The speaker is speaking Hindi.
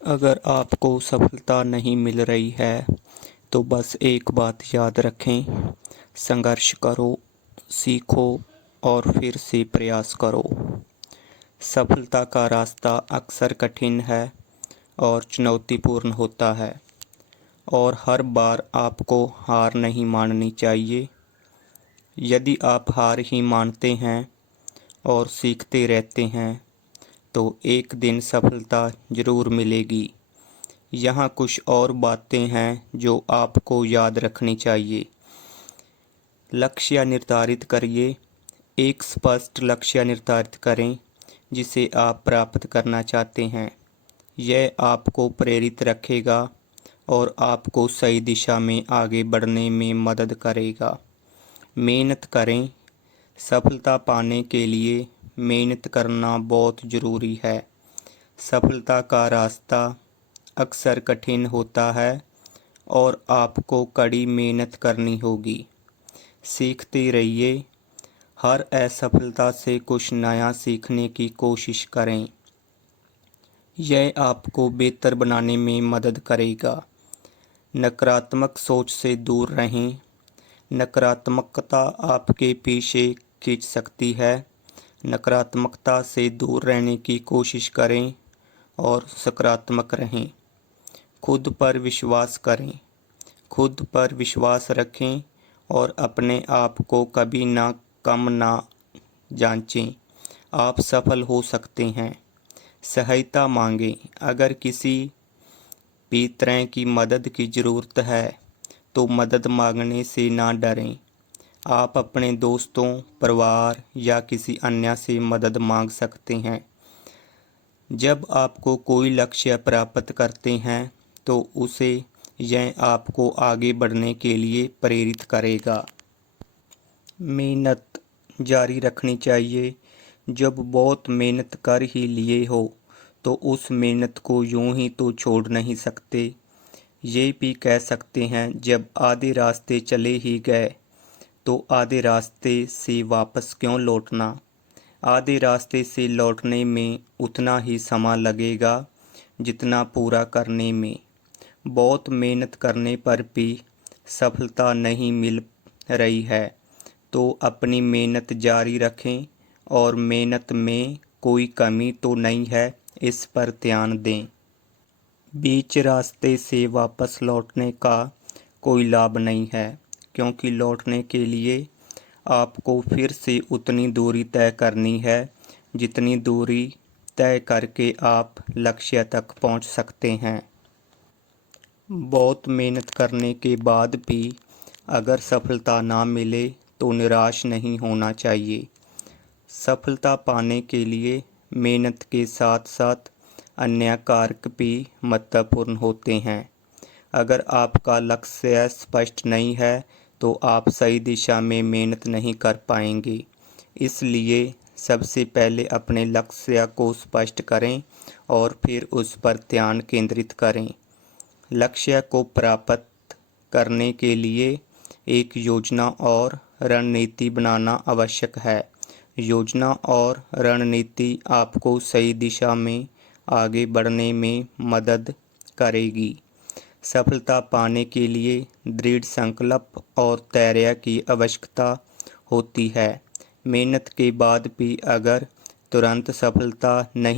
अगर आपको सफलता नहीं मिल रही है तो बस एक बात याद रखें, संघर्ष करो, सीखो और फिर से प्रयास करो। सफलता का रास्ता अक्सर कठिन है और चुनौतीपूर्ण होता है, और हर बार आपको हार नहीं माननी चाहिए। यदि आप हार ही मानते हैं और सीखते रहते हैं तो एक दिन सफलता ज़रूर मिलेगी। यहाँ कुछ और बातें हैं जो आपको याद रखनी चाहिए। लक्ष्य निर्धारित करिए। एक स्पष्ट लक्ष्य निर्धारित करें जिसे आप प्राप्त करना चाहते हैं। यह आपको प्रेरित रखेगा और आपको सही दिशा में आगे बढ़ने में मदद करेगा। मेहनत करें। सफलता पाने के लिए मेहनत करना बहुत ज़रूरी है। सफलता का रास्ता अक्सर कठिन होता है और आपको कड़ी मेहनत करनी होगी। सीखते रहिए। हर असफलता से कुछ नया सीखने की कोशिश करें। यह आपको बेहतर बनाने में मदद करेगा। नकारात्मक सोच से दूर रहें। नकारात्मकता आपके पीछे खींच सकती है। नकारात्मकता से दूर रहने की कोशिश करें और सकारात्मक रहें। खुद पर विश्वास करें। खुद पर विश्वास रखें और अपने आप को कभी ना कम ना जांचें। आप सफल हो सकते हैं। सहायता मांगें। अगर किसी भी तरह की मदद की ज़रूरत है तो मदद मांगने से ना डरें। आप अपने दोस्तों, परिवार या किसी अन्य से मदद मांग सकते हैं। जब आपको कोई लक्ष्य प्राप्त करते हैं तो उसे यह आपको आगे बढ़ने के लिए प्रेरित करेगा। मेहनत जारी रखनी चाहिए। जब बहुत मेहनत कर ही लिए हो तो उस मेहनत को यूं ही तो छोड़ नहीं सकते। ये भी कह सकते हैं, जब आधे रास्ते चले ही गए तो आधे रास्ते से वापस क्यों लौटना। आधे रास्ते से लौटने में उतना ही समय लगेगा जितना पूरा करने में। बहुत मेहनत करने पर भी सफलता नहीं मिल रही है तो अपनी मेहनत जारी रखें और मेहनत में कोई कमी तो नहीं है, इस पर ध्यान दें। बीच रास्ते से वापस लौटने का कोई लाभ नहीं है, क्योंकि लौटने के लिए आपको फिर से उतनी दूरी तय करनी है जितनी दूरी तय करके आप लक्ष्य तक पहुंच सकते हैं। बहुत मेहनत करने के बाद भी अगर सफलता ना मिले तो निराश नहीं होना चाहिए। सफलता पाने के लिए मेहनत के साथ साथ अन्य कारक भी महत्वपूर्ण होते हैं। अगर आपका लक्ष्य स्पष्ट नहीं है तो आप सही दिशा में मेहनत नहीं कर पाएंगे। इसलिए सबसे पहले अपने लक्ष्य को स्पष्ट करें और फिर उस पर ध्यान केंद्रित करें। लक्ष्य को प्राप्त करने के लिए एक योजना और रणनीति बनाना आवश्यक है। योजना और रणनीति आपको सही दिशा में आगे बढ़ने में मदद करेगी। सफलता पाने के लिए दृढ़ संकल्प और धैर्य की आवश्यकता होती है। मेहनत के बाद भी अगर तुरंत सफलता नहीं